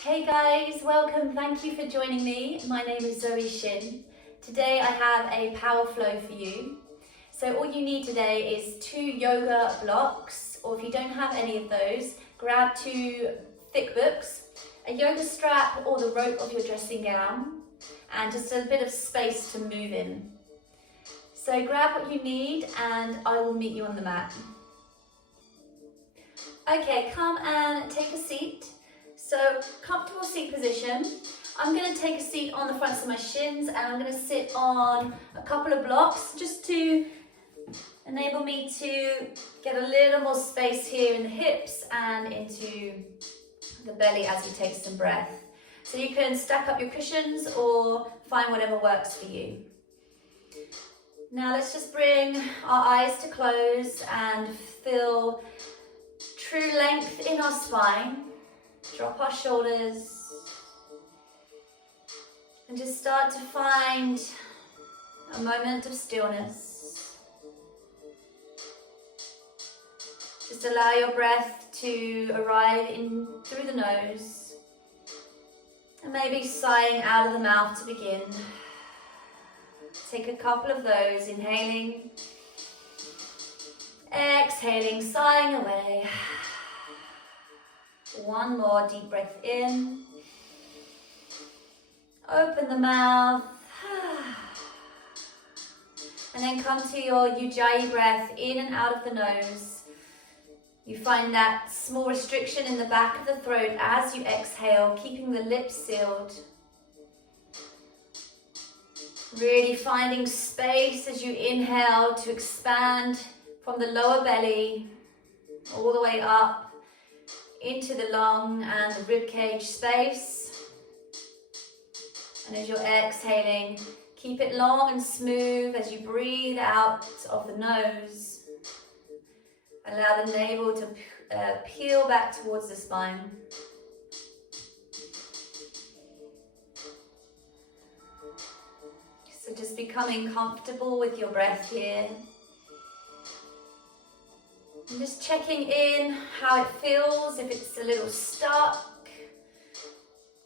Hey guys, welcome. Thank you for joining me. My name is ZOE SHINN. Today I have a power flow for you. So all you need today is 2 yoga blocks, or if you don't have any of those, grab 2 thick books, a yoga strap or the rope of your dressing gown, and just a bit of space to move in. So grab what you need and I will meet you on the mat. Okay, come and take a seat. So, comfortable seat position. I'm going to take a seat on the fronts of my shins and I'm going to sit on a couple of blocks just to enable me to get a little more space here in the hips and into the belly as you take some breath. So you can stack up your cushions or find whatever works for you. Now let's just bring our eyes to close and feel true length in our spine. Drop our shoulders and just start to find a moment of stillness. Just allow your breath to arrive in through the nose and maybe sighing out of the mouth to begin. Take a couple of those, inhaling, exhaling, sighing away. One more deep breath in. Open the mouth. And then come to your Ujjayi breath in and out of the nose. You find that small restriction in the back of the throat as you exhale, keeping the lips sealed. Really finding space as you inhale to expand from the lower belly all the way up into the lung and the rib cage space. And as you're exhaling, keep it long and smooth as you breathe out of the nose. Allow the navel to peel back towards the spine. So just becoming comfortable with your breath here. And just checking in how it feels, if it's a little stuck.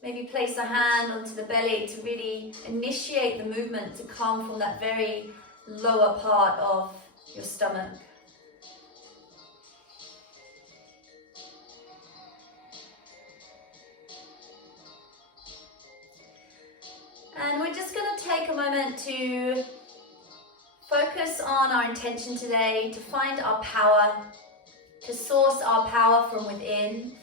Maybe place a hand onto the belly to really initiate the movement to come from that very lower part of your stomach. And we're just going to take a moment to focus on our intention today, to find our power, to source our power from within.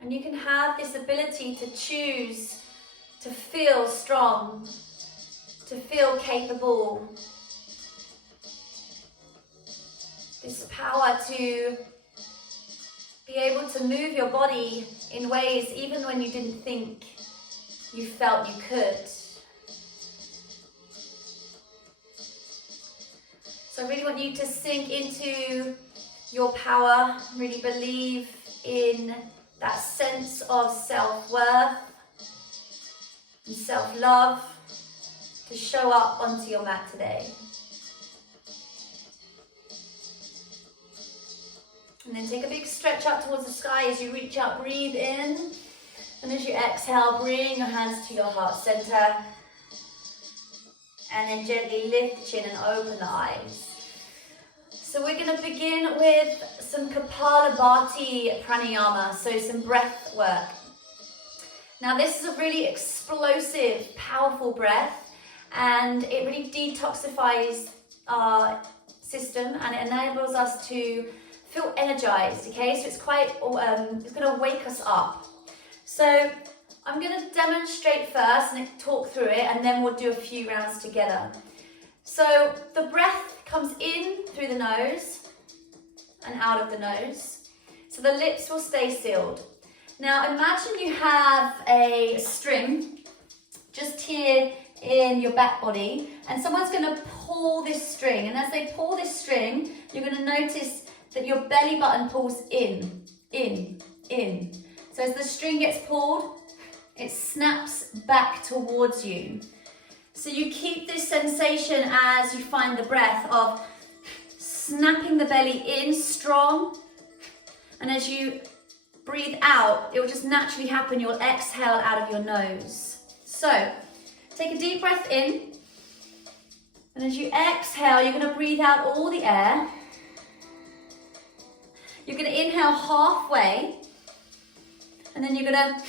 And you can have this ability to choose to feel strong, to feel capable. This power to be able to move your body in ways even when you didn't think you felt you could. So I really want you to sink into your power, really believe in that sense of self-worth and self-love to show up onto your mat today. And then take a big stretch up towards the sky as you reach up, breathe in. And as you exhale, bring your hands to your heart center. And then gently lift the chin and open the eyes. So we're going to begin with some Kapalabhati pranayama, so some breath work. Now this is a really explosive, powerful breath, and it really detoxifies our system and it enables us to feel energized, okay? So it's quite, it's going to wake us up. So I'm going to demonstrate first and talk through it, and then we'll do a few rounds together. So the breath comes in through the nose and out of the nose. So the lips will stay sealed. Now imagine you have a string just here in your back body, and someone's going to pull this string. And as they pull this string, you're going to notice that your belly button pulls in. So as the string gets pulled, it snaps back towards you. So you keep this sensation as you find the breath of snapping the belly in strong And as you breathe out, it will just naturally happen. You'll exhale out of your nose. So, take a deep breath in. And as you exhale, you're going to breathe out all the air. You're going to inhale halfway. And then you're going to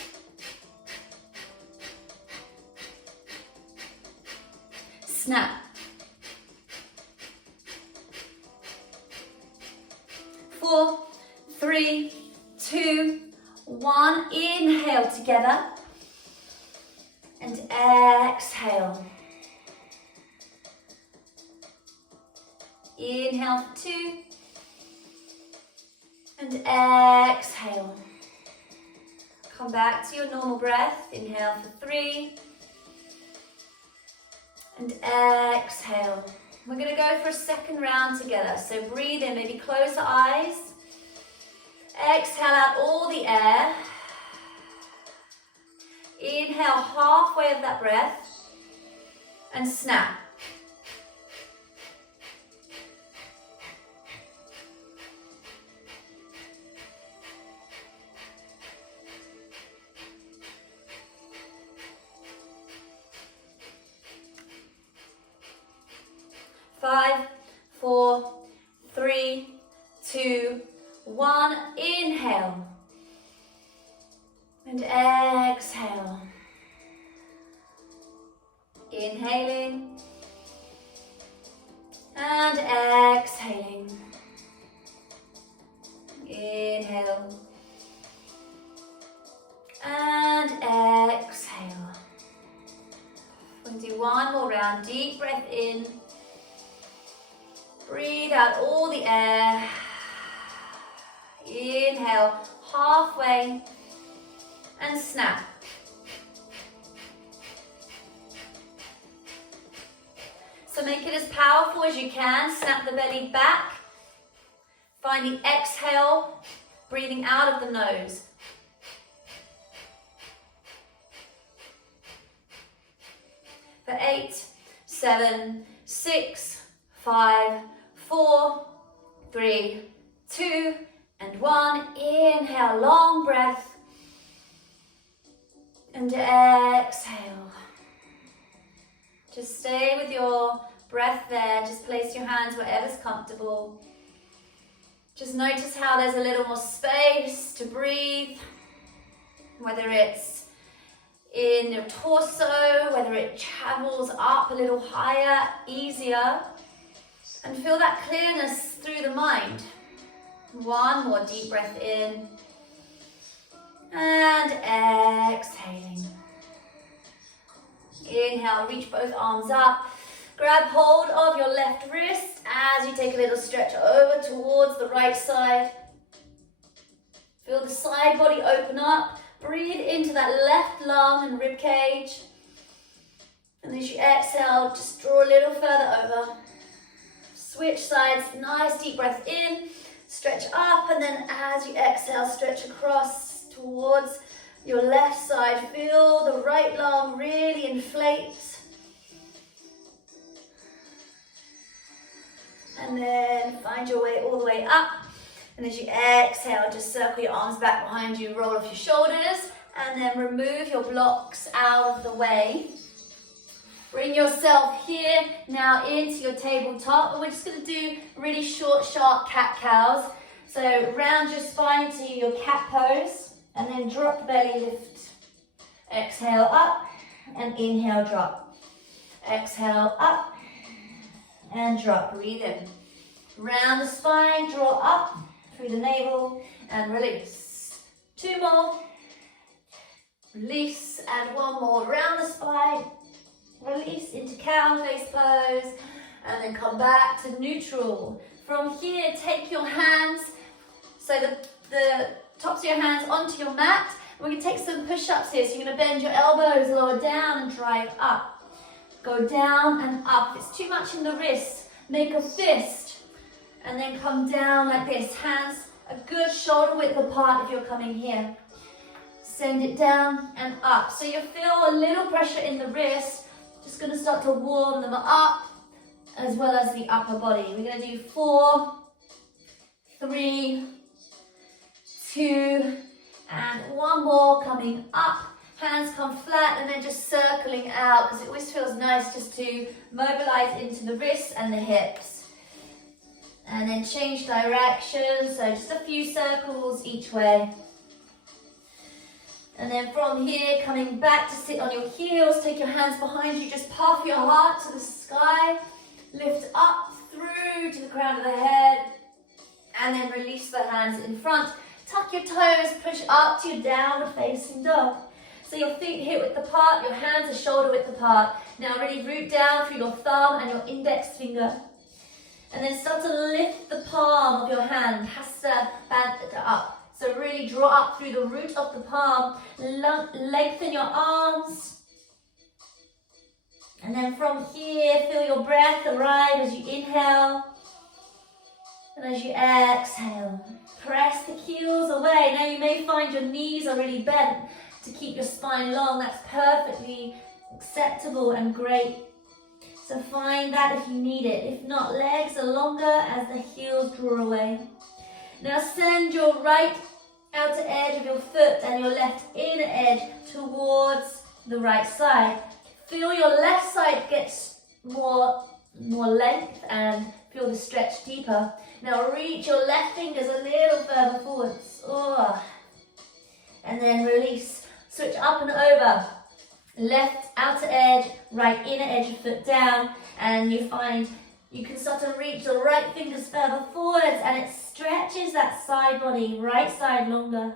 snap. 4, 3, 2, 1. Inhale together. And exhale. Inhale for 2. And exhale. Come back to your normal breath. Inhale for 3. And exhale. We're going to go for a second round together. So breathe in, maybe close the eyes. Exhale out all the air. Inhale halfway of that breath. And snap. Five, 4, 3, 2, 1. Inhale. And exhale. Inhaling. And exhaling. Inhale. And exhale. We're going to do one more round. Deep breath in. Breathe out all the air. Inhale halfway and snap. So make it as powerful as you can. Snap the belly back. Find the exhale, breathing out of the nose. For 8, 7, 6, 5, 4, 3, 2, and 1. Inhale, long breath. And exhale. Just stay with your breath there. Just place your hands wherever's comfortable. Just notice how there's a little more space to breathe. Whether it's in your torso, whether it travels up a little higher, easier. And feel that clearness through the mind. One more deep breath in. And exhaling. Inhale, reach both arms up. Grab hold of your left wrist as you take a little stretch over towards the right side. Feel the side body open up. Breathe into that left lung and rib cage. And as you exhale, just draw a little further over. Switch sides, nice deep breath in, stretch up, and then as you exhale, stretch across towards your left side. Feel the right lung really inflate. And then find your way all the way up. And as you exhale, just circle your arms back behind you, roll off your shoulders, and then remove your blocks out of the way. Bring yourself here now into your tabletop, and we're just going to do really short, sharp cat-cows. So round your spine to your cat pose, and then drop the belly, lift. Exhale up, and inhale, drop. Exhale up, and drop. Breathe in. Round the spine, draw up through the navel, and release. 2 more. Release, and 1 more. Round the spine. Release into cow face pose, and then come back to neutral. From here, take your hands, so the tops of your hands onto your mat. We're going to take some push-ups here. So you're going to bend your elbows, lower down and drive up. Go down and up. If it's too much in the wrist, make a fist, and then come down like this. Hands a good shoulder width apart if you're coming here. Send it down and up. So you feel a little pressure in the wrist. Just going to start to warm them up, as well as the upper body. We're going to do 4, 3, 2, and one more coming up. Hands come flat and then just circling out, because it always feels nice just to mobilize into the wrists and the hips. And then change direction, so just a few circles each way. And then from here, coming back to sit on your heels, take your hands behind you, just puff your heart to the sky, lift up through to the crown of the head, and then release the hands in front. Tuck your toes, push up to your downward facing dog. So your feet hip width apart, your hands are shoulder width apart. Now really root down through your thumb and your index finger. And then start to lift the palm of your hand, hasta bandha up. So really draw up through the root of the palm, lengthen your arms. And then from here, feel your breath arrive as you inhale. And as you exhale, press the heels away. Now you may find your knees are really bent to keep your spine long. That's perfectly acceptable and great. So find that if you need it. If not, legs are longer as the heels draw away. Now send your right outer edge of your foot and your left inner edge towards the right side. Feel your left side gets more length and feel the stretch deeper. Now reach your left fingers a little further forwards. Oh. And then release. Switch up and over. Left outer edge, right inner edge of foot down. And you find you can start to reach the right fingers further forwards and it stretches that side body, right side longer.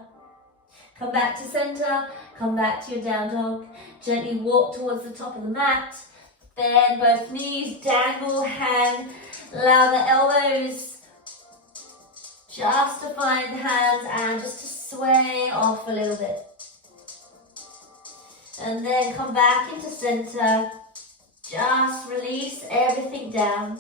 Come back to center, come back to your down dog. Gently walk towards the top of the mat. Bend both knees, dangle, hang. Allow the elbows just to find the hands and just to sway off a little bit. And then come back into center. Just release everything down.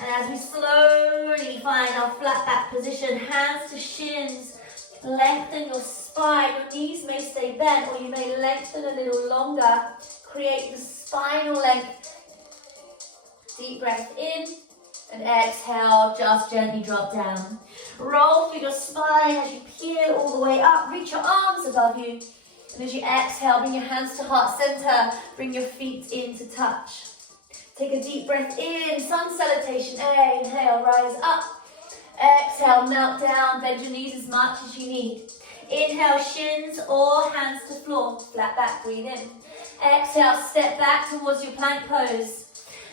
And as we slowly find our flat back position, hands to shins, lengthen your spine. Your knees may stay bent or you may lengthen a little longer. Create the spinal length. Deep breath in and exhale, just gently drop down. Roll through your spine as you peel all the way up. Reach your arms above you. And as you exhale, bring your hands to heart center. Bring your feet into touch. Take a deep breath in, sun salutation. Inhale, rise up. Exhale, melt down. Bend your knees as much as you need. Inhale, shins or hands to floor. Flat back, breathe in. Exhale, step back towards your plank pose.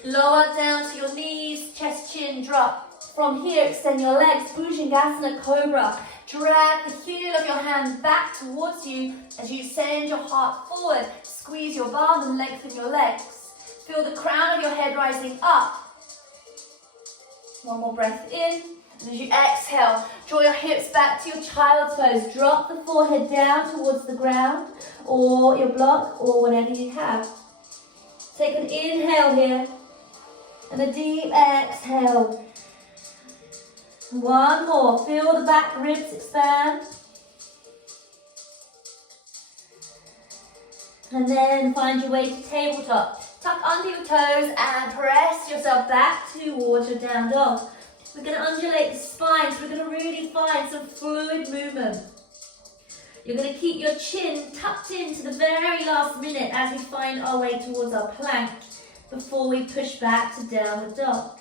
Lower down to your knees, chest, chin, drop. From here, extend your legs, Bhujangasana Cobra. Drag the heel of your hand back towards you as you send your heart forward. Squeeze your bum and lengthen your legs. Feel the crown of your head rising up. One more breath in. And as you exhale, draw your hips back to your child's pose. Drop the forehead down towards the ground or your block or whatever you have. Take an inhale here and a deep exhale. One more. Feel the back ribs expand. And then find your way to tabletop. Tuck under your toes and press yourself back towards your down dog. We're going to undulate the spine, so we're going to really find some fluid movement. You're going to keep your chin tucked into the very last minute as we find our way towards our plank before we push back to downward dog.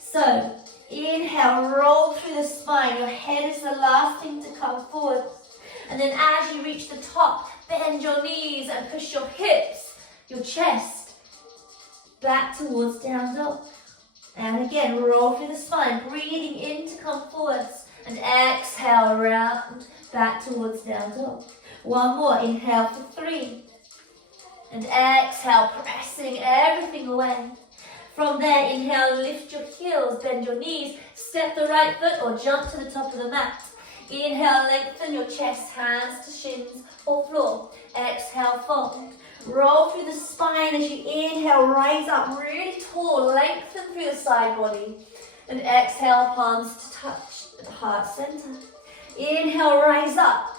So, inhale, roll through the spine. Your head is the last thing to come forward. And then as you reach the top, bend your knees and push your hips, your chest, back towards down dog. And again, roll through the spine, breathing in to come forwards. And exhale, round, back towards down dog. One more, inhale for 3. And exhale, pressing everything away. From there, inhale, lift your heels, bend your knees, step the right foot or jump to the top of the mat. Inhale, lengthen your chest, hands to shins or floor. Exhale, fold. Roll through the spine as you inhale, rise up really tall, lengthen through the side body. And exhale, palms to touch the heart center. Inhale, rise up.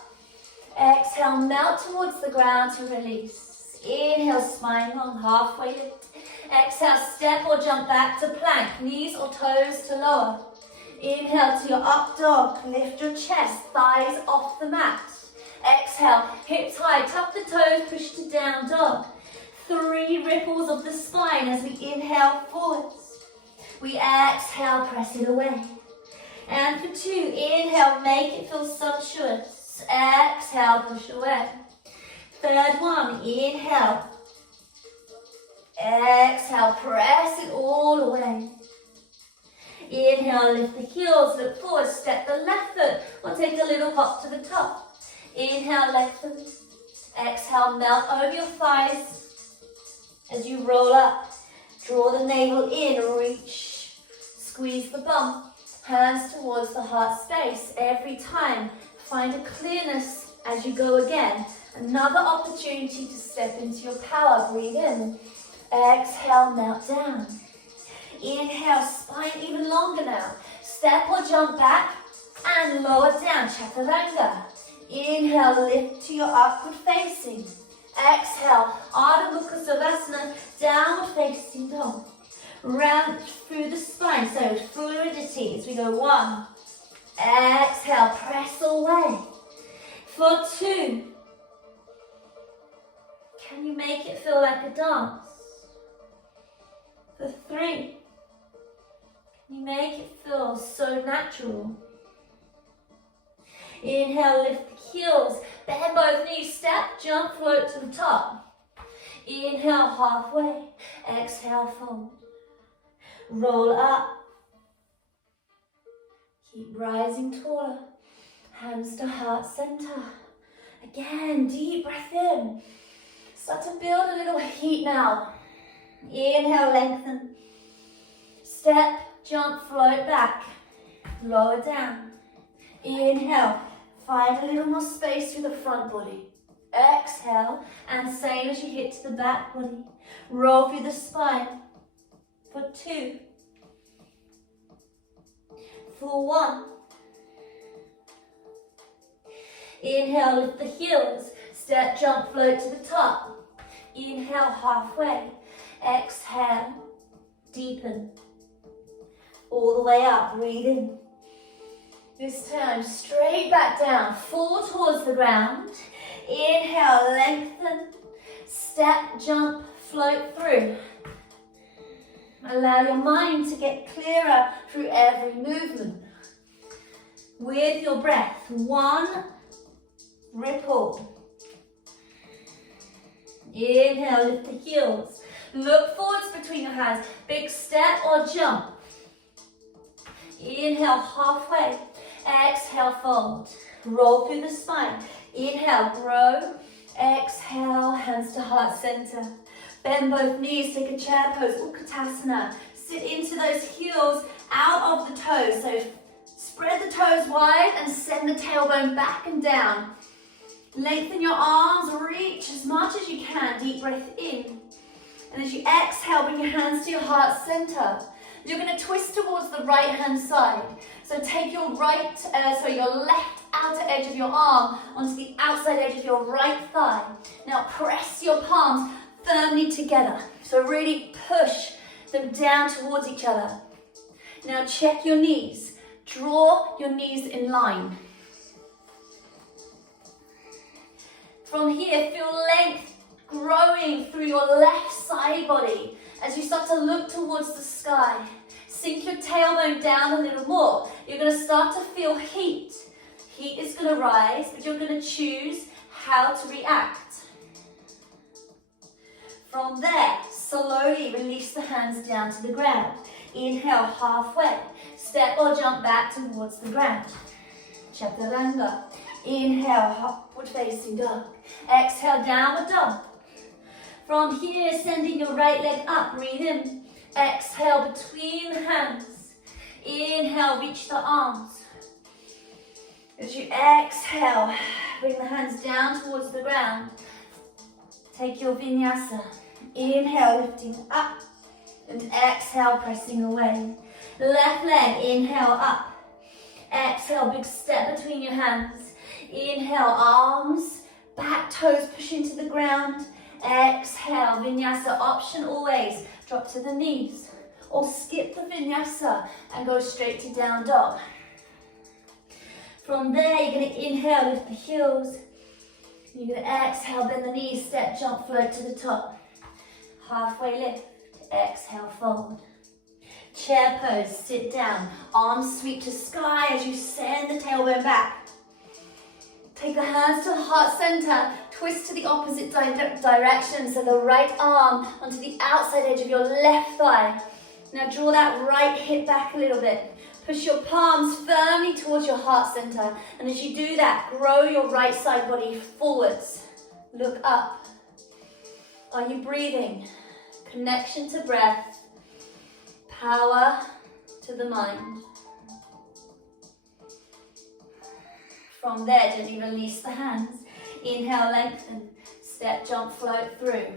Exhale, melt towards the ground to release. Inhale, spine long, halfway lift. Exhale, step or jump back to plank, knees or toes to lower. Inhale to your up dog. Lift your chest, thighs off the mat. Exhale, hips high, tuck the toes, push to down dog. 3 ripples of the spine as we inhale forwards. We exhale, press it away. And for 2, inhale, make it feel sumptuous. Exhale, push away. 3rd one, inhale. Exhale, press it all away. Inhale, lift the heels, look forward, step the left foot, or take a little hop to the top. Inhale, lengthen. Exhale, melt over your thighs as you roll up. Draw the navel in, reach, squeeze the bum. Hands towards the heart space. Every time, find a clearness as you go again. Another opportunity to step into your power. Breathe in. Exhale, melt down. Inhale, spine even longer now. Step or jump back and lower down, chaturanga. Inhale, lift to your upward facing. Exhale, Ardha Mukha Savasana, downward facing dog. Round through the spine, so fluidity as we go 1. Exhale, press away. For 2. Can you make it feel like a dance? For 3. Can you make it feel so natural? Inhale, lift the heels, bend both knees, step, jump, float to the top. Inhale, halfway. Exhale, fold. Roll up. Keep rising taller. Hands to heart center. Again, deep breath in. Start to build a little heat now. Inhale, lengthen. Step, jump, float back. Lower down. Inhale, find a little more space through the front body. Exhale, and same as you hit to the back body. Roll through the spine. For 2. For 1. Inhale, lift the heels. Step, jump, float to the top. Inhale, halfway. Exhale, deepen. All the way up, breathe in. This time, straight back down, fall towards the ground. Inhale, lengthen. Step, jump, float through. Allow your mind to get clearer through every movement. With your breath, 1 ripple. Inhale, lift the heels. Look forwards between your hands. Big step or jump. Inhale, halfway. Exhale, fold. Roll through the spine. Inhale, grow. Exhale, hands to heart center. Bend both knees, take a chair pose, Utkatasana. Sit into those heels out of the toes. So spread the toes wide and send the tailbone back and down. Lengthen your arms, reach as much as you can. Deep breath in. And as you exhale, bring your hands to your heart center. You're going to twist towards the right hand side. So take your your left outer edge of your arm onto the outside edge of your right thigh. Now press your palms firmly together. So really push them down towards each other. Now check your knees. Draw your knees in line. From here, feel length growing through your left side body as you start to look towards the sky. Sink your tailbone down a little more. You're going to start to feel heat. Heat is going to rise, but you're going to choose how to react. From there, slowly release the hands down to the ground. Inhale, halfway. Step or jump back towards the ground. Chaturanga. Inhale, upward facing dog. Exhale, downward dog. From here, sending your right leg up. Breathe in. Exhale, between the hands. Inhale, reach the arms. As you exhale, bring the hands down towards the ground. Take your vinyasa. Inhale, lifting up. And exhale, pressing away. Left leg, inhale, up. Exhale, big step between your hands. Inhale, arms, back toes push into the ground. Exhale, vinyasa option always. Drop to the knees. or skip the vinyasa and go straight to down dog. From there, you're going to inhale, lift the heels. You're going to exhale, bend the knees, step, jump, float to the top. Halfway lift, exhale, fold. Chair pose, sit down, arms sweep to sky as you send the tailbone back. Take the hands to the heart center, twist to the opposite direction, so the right arm onto the outside edge of your left thigh. Now draw that right hip back a little bit. Push your palms firmly towards your heart center, and as you do that, grow your right side body forwards. Look up. Are you breathing? Connection to breath, power to the mind. From there, gently release the hands. Inhale, lengthen. Step, jump, float through.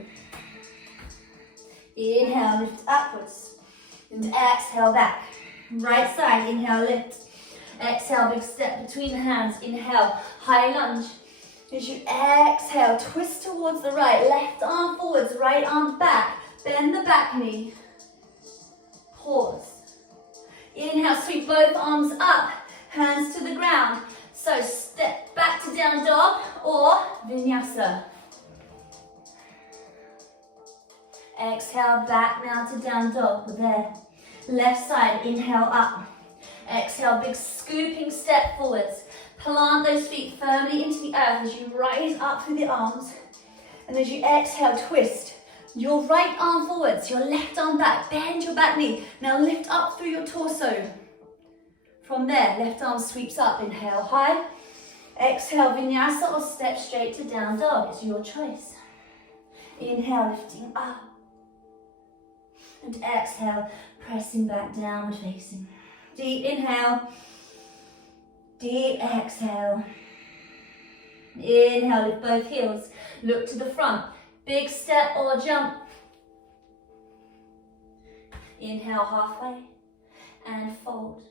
Inhale, lift upwards. And exhale, back. Right side, inhale, lift. Exhale, big step between the hands. Inhale, high lunge. As you exhale, twist towards the right. Left arm forwards, right arm back. Bend the back knee. Pause. Inhale, sweep both arms up. Hands to the ground. So step back to down dog or vinyasa. Exhale, back now to down dog. There. Left side, inhale up. Exhale, big scooping step forwards. Plant those feet firmly into the earth as you rise up through the arms. And as you exhale, twist your right arm forwards, your left arm back. Bend your back knee. Now lift up through your torso. From there, left arm sweeps up. Inhale, high. Exhale, vinyasa or step straight to down dog. It's your choice. Inhale, lifting up. And exhale, pressing back, downward facing. Deep inhale. Deep exhale. Inhale, lift both heels. Look to the front. Big step or jump. Inhale, halfway. And fold.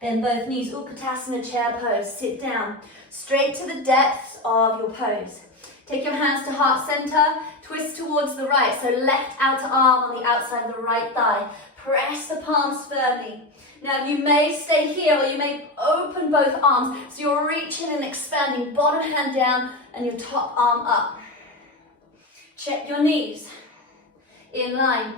Bend both knees, Utkatasana chair pose. Sit down, straight to the depths of your pose. Take your hands to heart center, twist towards the right, so left outer arm on the outside of the right thigh. Press the palms firmly. Now you may stay here or you may open both arms, so you're reaching and expanding, bottom hand down and your top arm up. Check your knees, in line.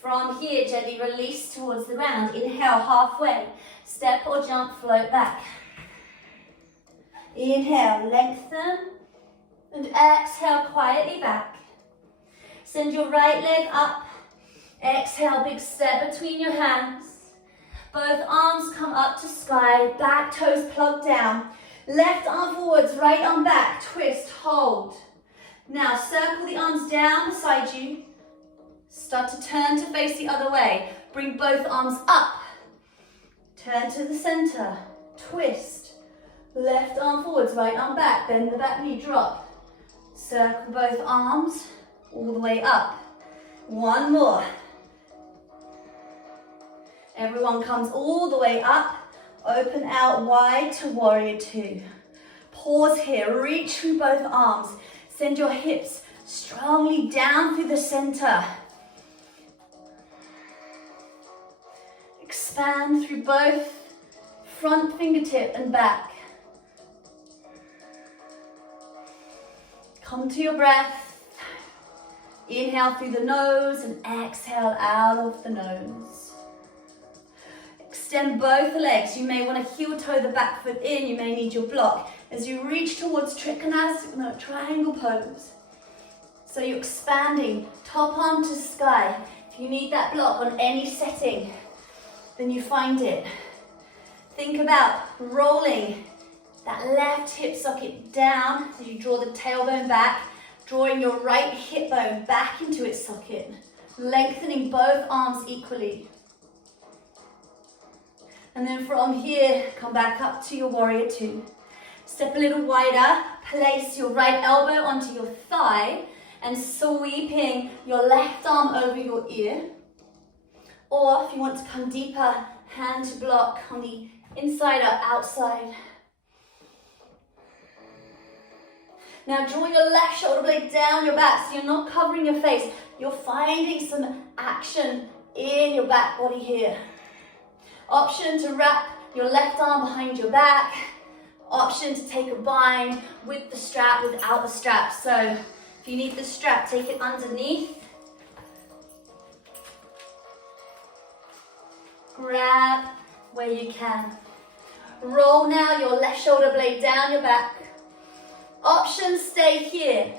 From here, gently release towards the ground. Inhale, halfway. Step or jump, float back. Inhale, lengthen. And exhale, quietly back. Send your right leg up. Exhale, big step between your hands. Both arms come up to sky. Back toes plugged down. Left arm forwards, right arm back. Twist, hold. Now, circle the arms down beside you. Start to turn to face the other way. Bring both arms up. Turn to the center. Twist. Left arm forwards, right arm back. Bend the back knee, drop. Circle both arms all the way up. One more. Everyone comes all the way up. Open out wide to warrior two. Pause here. Reach through both arms. Send your hips strongly down through the center. Expand through both front fingertip and back. Come to your breath. Inhale through the nose and exhale out of the nose. Extend both legs. You may want to heel toe the back foot in. You may need your block as you reach towards Trikonasana, triangle pose. So you're expanding, top arm to sky. If you need that block on any setting, then you find it. Think about rolling that left hip socket down as you draw the tailbone back, drawing your right hip bone back into its socket, lengthening both arms equally. And then from here, come back up to your warrior two. Step a little wider, place your right elbow onto your thigh and sweeping your left arm over your ear. Or if you want to come deeper, hand to block on the inside or outside. Now draw your left shoulder blade down your back so you're not covering your face. You're finding some action in your back body here. Option to wrap your left arm behind your back. Option to take a bind with the strap, without the strap. So if you need the strap, take it underneath. Grab where you can. Roll now your left shoulder blade down your back. Option, stay here.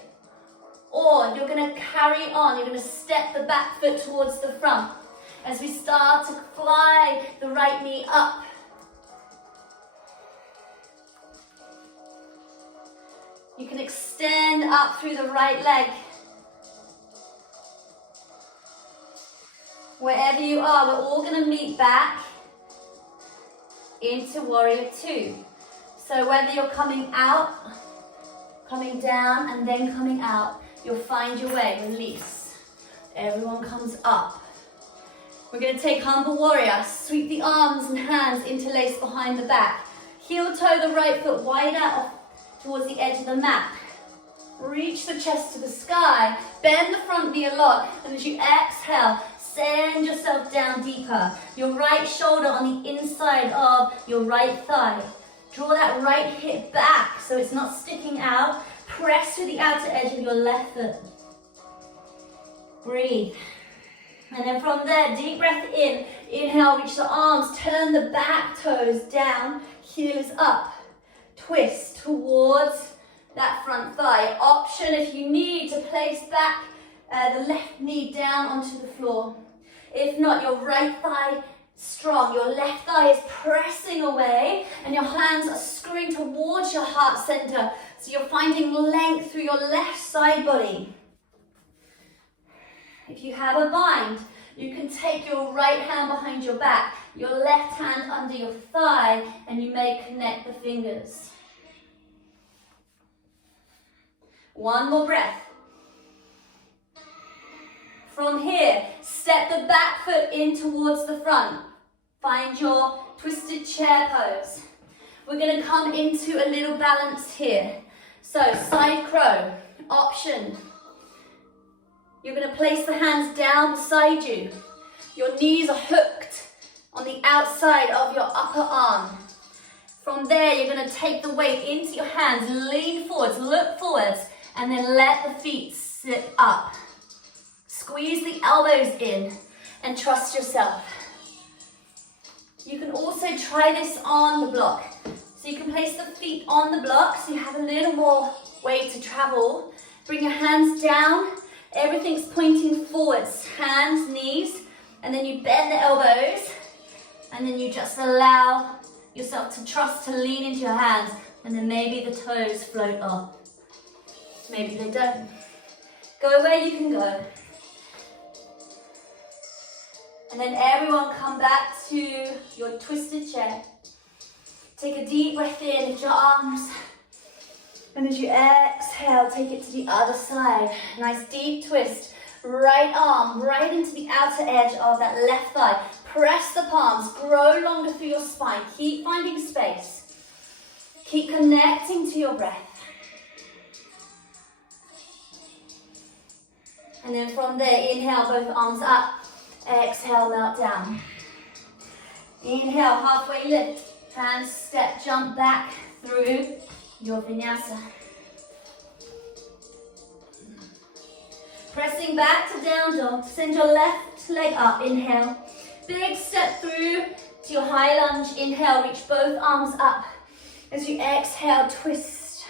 Or you're going to carry on. You're going to step the back foot towards the front as we start to fly the right knee up. You can extend up through the right leg. Wherever you are, we're all going to meet back into warrior two. So whether you're coming out, coming down, and then coming out, you'll find your way. Release. Everyone comes up. We're going to take humble warrior. Sweep the arms and hands interlaced behind the back. Heel toe the right foot wide out towards the edge of the mat. Reach the chest to the sky. Bend the front knee a lot. And as you exhale, send yourself down deeper. Your right shoulder on the inside of your right thigh. Draw that right hip back so it's not sticking out. Press to the outer edge of your left foot. Breathe. And then from there, deep breath in. Inhale, reach the arms. Turn the back toes down. Heel is up. Twist towards that front thigh. Option if you need to place back the left knee down onto the floor. If not, your right thigh strong. Your left thigh is pressing away and your hands are screwing towards your heart center. So you're finding length through your left side body. If you have a bind, you can take your right hand behind your back, your left hand under your thigh, and you may connect the fingers. One more breath. From here, step the back foot in towards the front. Find your twisted chair pose. We're going to come into a little balance here. So, side crow, option. You're going to place the hands down beside you. Your knees are hooked on the outside of your upper arm. From there, you're going to take the weight into your hands, lean forwards, look forwards, and then let the feet sit up. Squeeze the elbows in and trust yourself. You can also try this on the block. So you can place the feet on the block so you have a little more weight to travel. Bring your hands down. Everything's pointing forwards. Hands, knees, and then you bend the elbows. And then you just allow yourself to trust to lean into your hands. And then maybe the toes float up. Maybe they don't. Go where you can go. And then everyone come back to your twisted chair. Take a deep breath in, lift your arms. And as you exhale, take it to the other side. Nice deep twist. Right arm right into the outer edge of that left thigh. Press the palms, grow longer through your spine. Keep finding space. Keep connecting to your breath. And then from there, inhale, both arms up. Exhale, melt down. Inhale, halfway lift. Hands step, jump back through your vinyasa. Pressing back to down dog. Send your left leg up. Inhale. Big step through to your high lunge. Inhale, reach both arms up. As you exhale, twist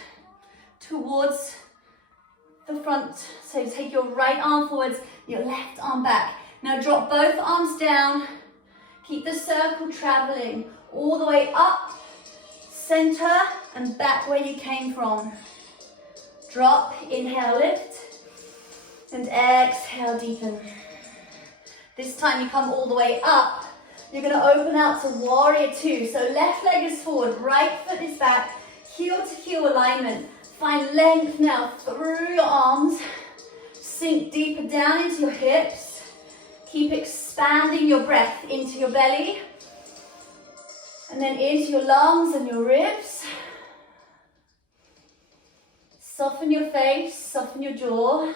towards the front. So take your right arm forwards, your left arm back. Now drop both arms down. Keep the circle traveling all the way up, center, and back where you came from. Drop, inhale, lift, and exhale, deepen. This time you come all the way up. You're going to open out to warrior two. So left leg is forward, right foot is back, heel to heel alignment. Find length now through your arms. Sink deeper down into your hips. Keep expanding your breath into your belly. And then into your lungs and your ribs. Soften your face, soften your jaw.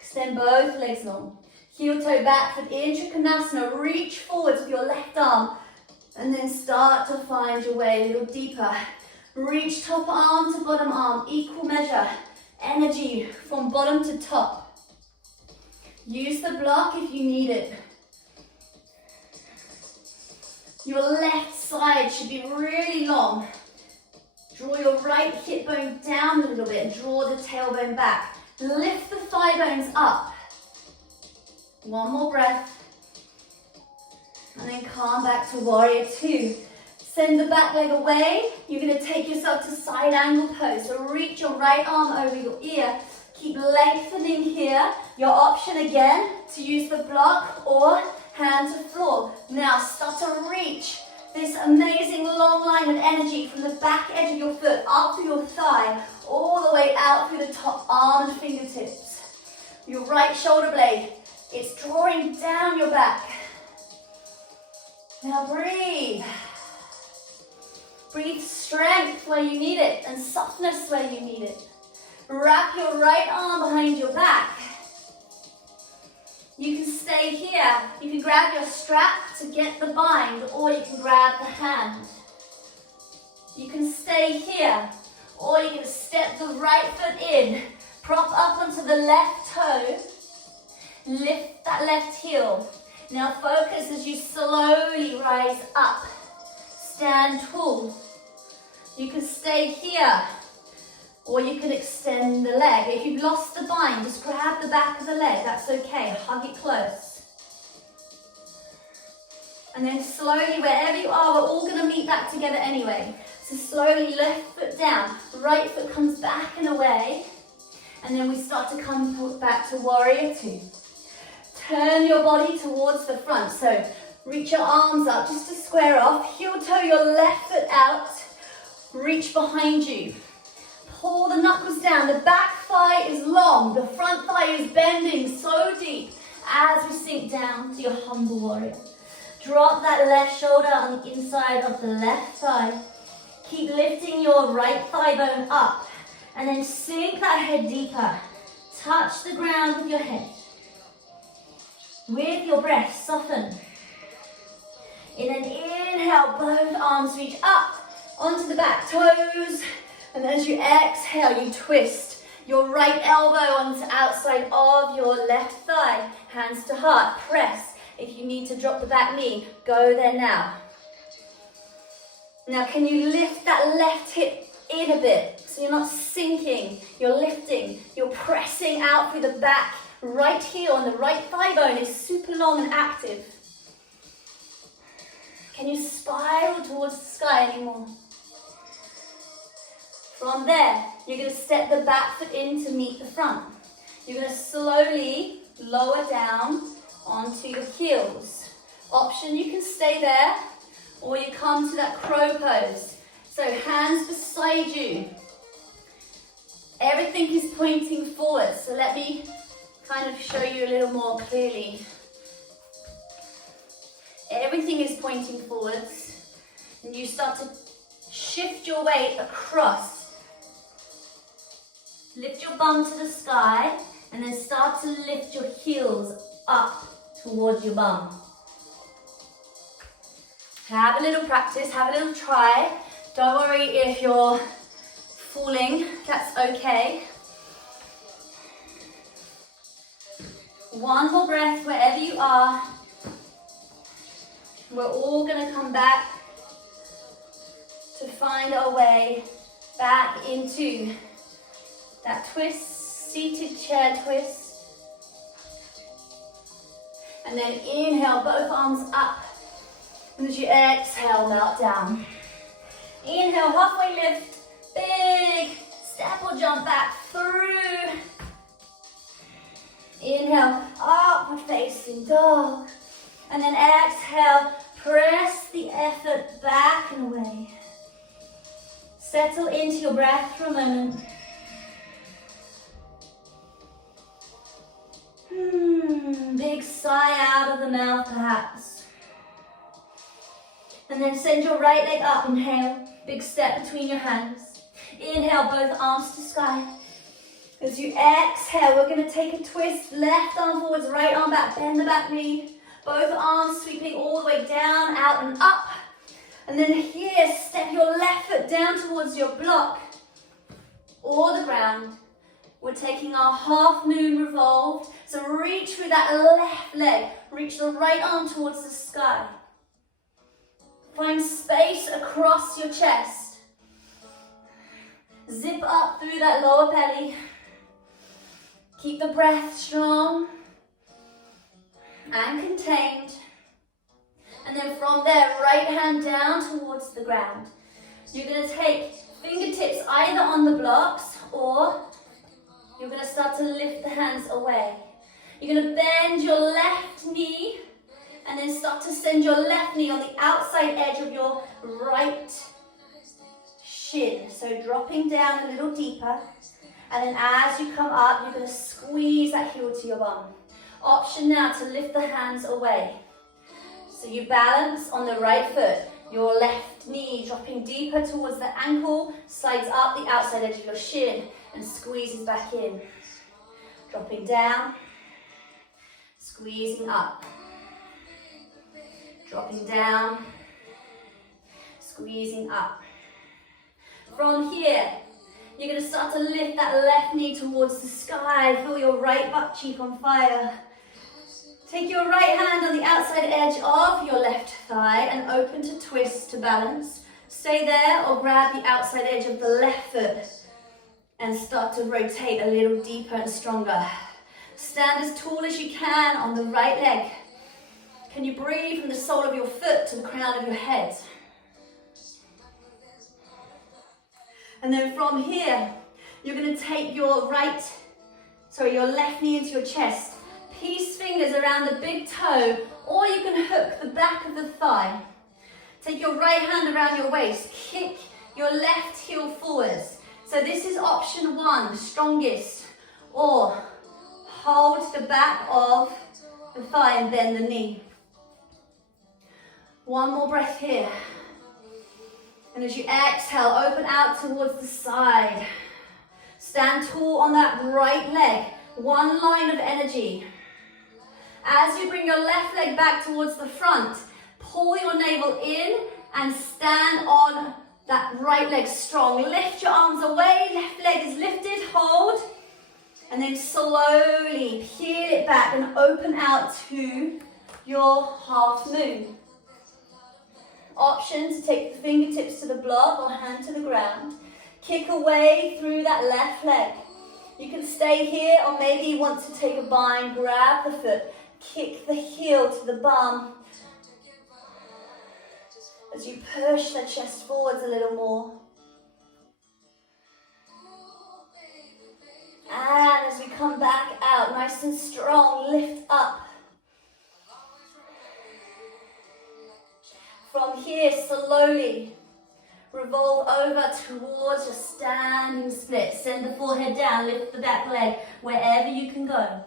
Extend both legs long. Heel toe back, foot in, Trikonasana. Reach forwards with your left arm. And then start to find your way a little deeper. Reach top arm to bottom arm, equal measure. Energy from bottom to top. Use the block if you need it. Your left side should be really long. Draw your right hip bone down a little bit and draw the tailbone back. Lift the thigh bones up. One more breath. And then calm back to warrior two. Send the back leg away. You're going to take yourself to side angle pose. So reach your right arm over your ear. Keep lengthening here. Your option again to use the block or hand to floor. Now start to reach this amazing long line of energy from the back edge of your foot up through your thigh, all the way out through the top arm and fingertips. Your right shoulder blade, it's drawing down your back. Now breathe. Breathe strength where you need it and softness where you need it. Wrap your right arm behind your back. You can stay here. You can grab your strap to get the bind, or you can grab the hand. You can stay here, or you can step the right foot in, prop up onto the left toe, lift that left heel. Now focus as you slowly rise up. Stand tall. You can stay here, or you can extend the leg. If you've lost the bind, just grab the back of the leg. That's okay. Hug it close. And then slowly, wherever you are, we're all going to meet back together anyway. So slowly, left foot down. Right foot comes back and away. And then we start to come back to warrior two. Turn your body towards the front. So reach your arms up just to square off. Heel toe your left foot out. Reach behind you. Pull the knuckles down. The back thigh is long. The front thigh is bending so deep as we sink down to your humble warrior. Drop that left shoulder on the inside of the left thigh. Keep lifting your right thigh bone up. And then sink that head deeper. Touch the ground with your head. With your breath, soften. In an inhale, both arms reach up onto the back toes. And as you exhale, you twist your right elbow onto the outside of your left thigh. Hands to heart, press. If you need to drop the back knee, go there now. Now, can you lift that left hip in a bit? So you're not sinking, you're lifting, you're pressing out through the back. Right heel and the right thigh bone is super long and active. Can you spiral towards the sky anymore? From there, you're going to step the back foot in to meet the front. You're going to slowly lower down onto your heels. Option, you can stay there, or you come to that crow pose. So hands beside you. Everything is pointing forward. So let me kind of show you a little more clearly. Everything is pointing forwards, and you start to shift your weight across. Lift your bum to the sky, and then start to lift your heels up towards your bum. Have a little practice, have a little try. Don't worry if you're falling, that's okay. One more breath wherever you are. We're all going to come back to find our way back into that twist, seated chair twist. And then inhale, both arms up. And as you exhale, melt down. Inhale, halfway lift, big step or jump back through. Inhale, upward facing dog. And then exhale, press the effort back and away. Settle into your breath for a moment. Big sigh out of the mouth perhaps. And then send your right leg up, inhale, big step between your hands. Inhale, both arms to sky. As you exhale, we're going to take a twist. Left arm forwards, right arm back, bend the back knee. Both arms sweeping all the way down, out and up. And then here, step your left foot down towards your block or the ground. We're taking our half moon revolved. So reach through that left leg. Reach the right arm towards the sky. Find space across your chest. Zip up through that lower belly. Keep the breath strong and contained. And then from there, right hand down towards the ground. You're going to take fingertips either on the blocks or you're going to start to lift the hands away. You're going to bend your left knee and then start to send your left knee on the outside edge of your right shin. So dropping down a little deeper. And then as you come up, you're going to squeeze that heel to your bum. Option now to lift the hands away. So you balance on the right foot. Your left knee dropping deeper towards the ankle, slides up the outside edge of your shin and squeezes back in. Dropping down, squeezing up. Dropping down, squeezing up. From here, you're going to start to lift that left knee towards the sky. Feel your right butt cheek on fire. Take your right hand on the outside edge of your left thigh and open to twist to balance. Stay there or grab the outside edge of the left foot and start to rotate a little deeper and stronger. Stand as tall as you can on the right leg. Can you breathe from the sole of your foot to the crown of your head? And then from here, you're going to take your left knee into your chest. Peace fingers around the big toe, or you can hook the back of the thigh. Take your right hand around your waist. Kick your left heel forwards. So this is option one, strongest. Or hold the back of the thigh and bend the knee. One more breath here. And as you exhale, open out towards the side. Stand tall on that right leg. One line of energy. As you bring your left leg back towards the front, pull your navel in and stand on that right leg strong. Lift your arms away, left leg is lifted, hold. And then slowly peel it back and open out to your half moon. Option to take the fingertips to the block or hand to the ground. Kick away through that left leg. You can stay here or maybe you want to take a bind, grab the foot, kick the heel to the bum. As you push the chest forwards a little more. And as we come back out, nice and strong, lift up. From here, slowly revolve over towards your standing split. Send the forehead down, lift the back leg, wherever you can go.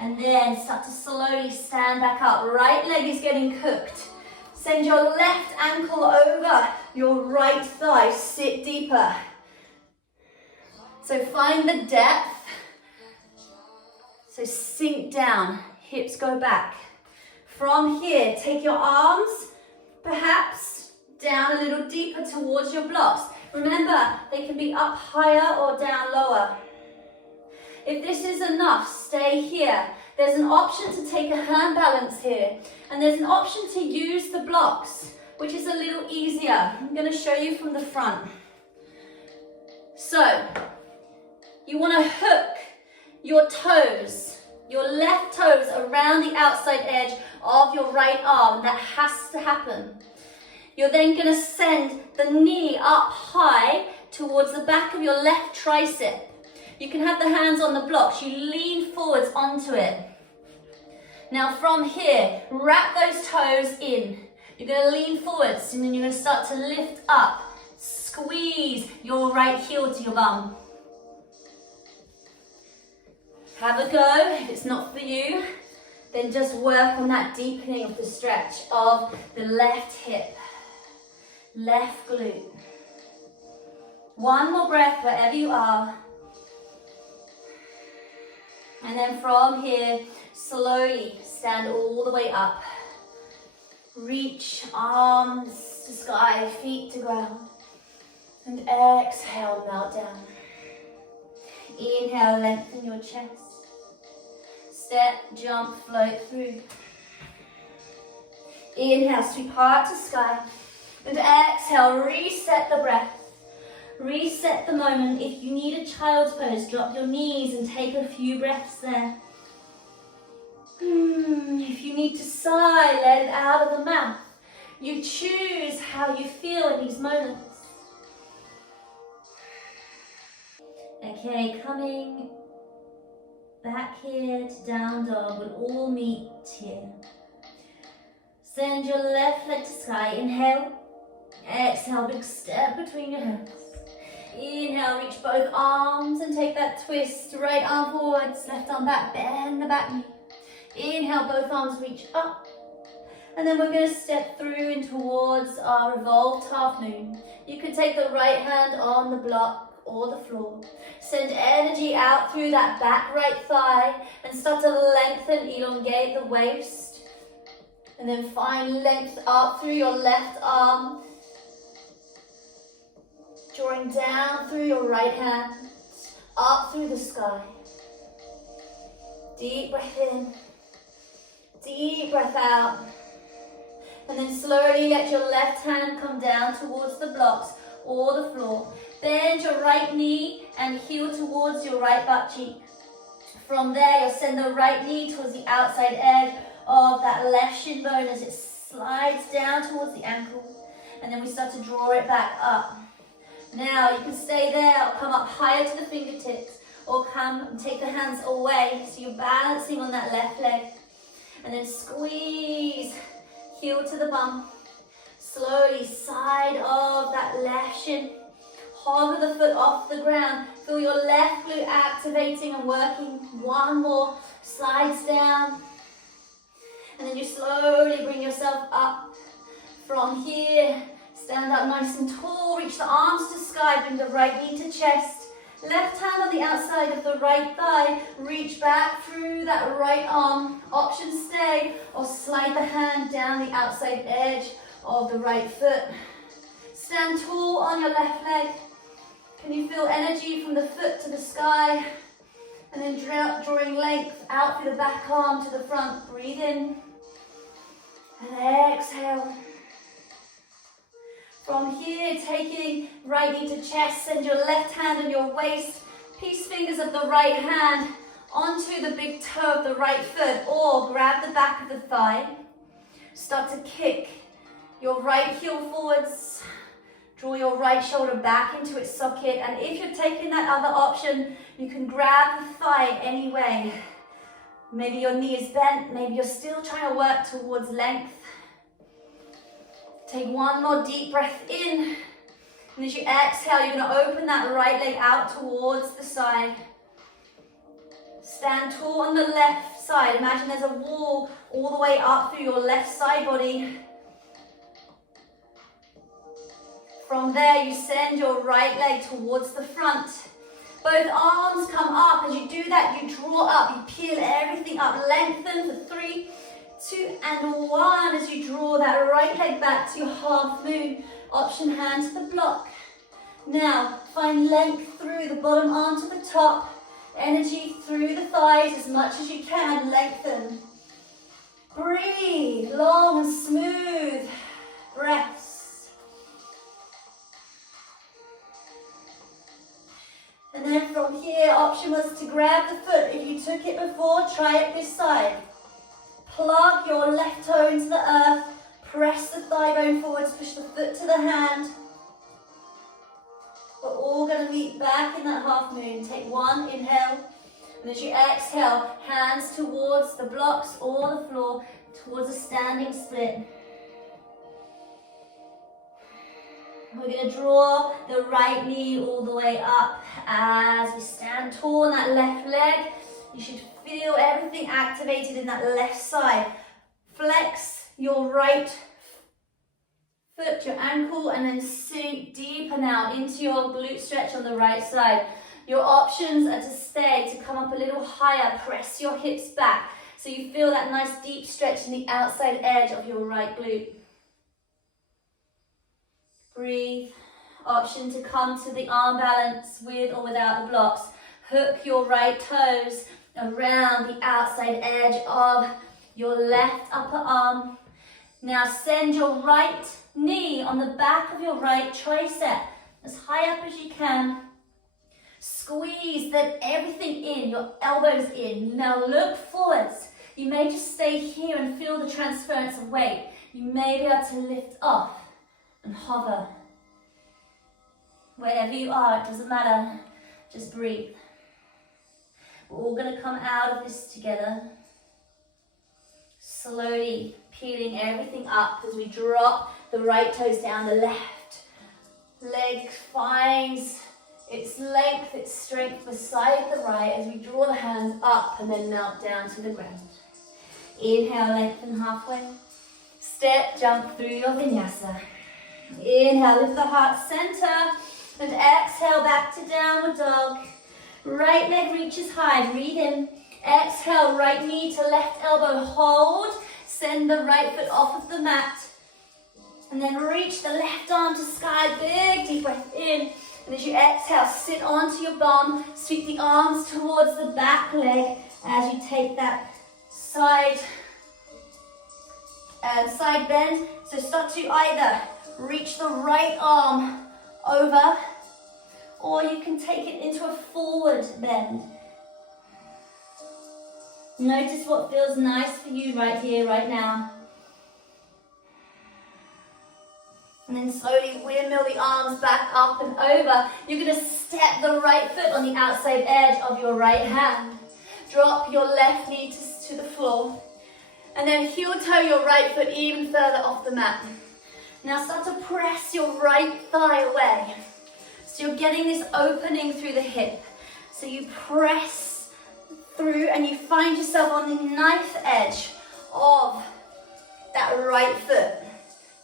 And then start to slowly stand back up. Right leg is getting cooked. Send your left ankle over your right thigh. Sit deeper. So find the depth. So sink down. Hips go back. From here, take your arms perhaps down a little deeper towards your blocks. Remember, they can be up higher or down lower. If this is enough, stay here. There's an option to take a hand balance here. And there's an option to use the blocks, which is a little easier. I'm going to show you from the front. So, you want to hook your toes, your left toes around the outside edge of your right arm. That has to happen. You're then going to send the knee up high towards the back of your left tricep. You can have the hands on the blocks. You lean forwards onto it. Now from here, wrap those toes in. You're going to lean forwards and then you're going to start to lift up. Squeeze your right heel to your bum. Have a go. If it's not for you, then just work on that deepening of the stretch of the left hip. left glute. One more breath wherever you are. And then from here, slowly stand all the way up. Reach arms to sky, feet to ground. And exhale, melt down. Inhale, lengthen your chest. Step, jump, float through. Inhale, sweep heart to sky. And exhale, reset the breath. Reset the moment. If you need a child's pose, drop your knees and take a few breaths there. If you need to sigh, let it out of the mouth. You choose how you feel in these moments. Okay, coming back here to down dog. We'll all meet here. Send your left leg to sky. Inhale. Exhale, big step between your hands. Inhale, reach both arms and take that twist. Right arm forwards, left arm back, bend the back knee. Inhale, both arms reach up. And then we're going to step through and towards our revolved half moon. You can take the right hand on the block or the floor. Send energy out through that back right thigh and start to lengthen, elongate the waist. And then find length up through your left arm. Drawing down through your right hand, up through the sky. Deep breath in, deep breath out. And then slowly let your left hand come down towards the blocks or the floor. Bend your right knee and heel towards your right butt cheek. From there, you'll send the right knee towards the outside edge of that left shin bone as it slides down towards the ankle. And then we start to draw it back up. Now you can stay there or come up higher to the fingertips or come and take the hands away so you're balancing on that left leg. And then squeeze, heel to the bum. Slowly side of that left shin. Hover the foot off the ground. Feel your left glute activating and working. One more, slides down. And then you slowly bring yourself up. From here, stand up nice and tall, reach the arms to sky, bring the right knee to chest. Left hand on the outside of the right thigh, reach back through that right arm. Option stay or slide the hand down the outside edge of the right foot. Stand tall on your left leg. Can you feel energy from the foot to the sky? And then drawing length out through the back arm to the front. Breathe in and exhale. From here, taking right knee to chest, send your left hand on your waist, peace fingers of the right hand onto the big toe of the right foot, or grab the back of the thigh. Start to kick your right heel forwards, draw your right shoulder back into its socket, and if you're taking that other option, you can grab the thigh any way. Maybe your knee is bent, maybe you're still trying to work towards length. Take one more deep breath in, and as you exhale, you're going to open that right leg out towards the side. Stand tall on the left side. Imagine there's a wall all the way up through your left side body. From there, you send your right leg towards the front. Both arms come up. As you do that, you draw up, you peel everything up, lengthen for 3, 2, and 1 as you draw that right leg back to your half moon. Option hand to the block. Now, find length through the bottom arm to the top. Energy through the thighs as much as you can. Lengthen. Breathe. Long and smooth breaths. And then from here, option was to grab the foot. If you took it before, try it this side. Plug your left toe into the earth, press the thigh bone forwards, push the foot to the hand. We're all going to meet back in that half moon. Take one, inhale, and as you exhale, hands towards the blocks or the floor, towards a standing split. We're going to draw the right knee all the way up as we stand tall on that left leg. You should feel everything activated in that left side. Flex your right foot, your ankle, and then sink deeper now into your glute stretch on the right side. Your options are to stay, to come up a little higher, press your hips back so you feel that nice deep stretch in the outside edge of your right glute. Breathe. Option to come to the arm balance with or without the blocks. Hook your right toes around the outside edge of your left upper arm. Now send your right knee on the back of your right tricep as high up as you can. Squeeze that everything in, your elbows in. Now look forwards. You may just stay here and feel the transference of weight. You may be able to lift off and hover. Wherever you are, it doesn't matter. Just breathe. We're all going to come out of this together. Slowly peeling everything up as we drop the right toes down. The left leg finds its length, its strength beside the right as we draw the hands up and then melt down to the ground. Inhale, lengthen halfway. Step, jump through your vinyasa. Inhale, lift the heart center. And exhale, back to downward dog. Right leg reaches high, breathe in. Exhale, right knee to left elbow, hold. Send the right foot off of the mat. And then reach the left arm to sky, big deep breath in. And as you exhale, sit onto your bum, sweep the arms towards the back leg as you take that side bend. So start to either reach the right arm over, or you can take it into a forward bend. Notice what feels nice for you right here, right now. And then slowly windmill the arms back up and over. You're going to step the right foot on the outside edge of your right hand. Drop your left knee to the floor. And then heel toe your right foot even further off the mat. Now start to press your right thigh away. So you're getting this opening through the hip. So you press through and you find yourself on the knife edge of that right foot.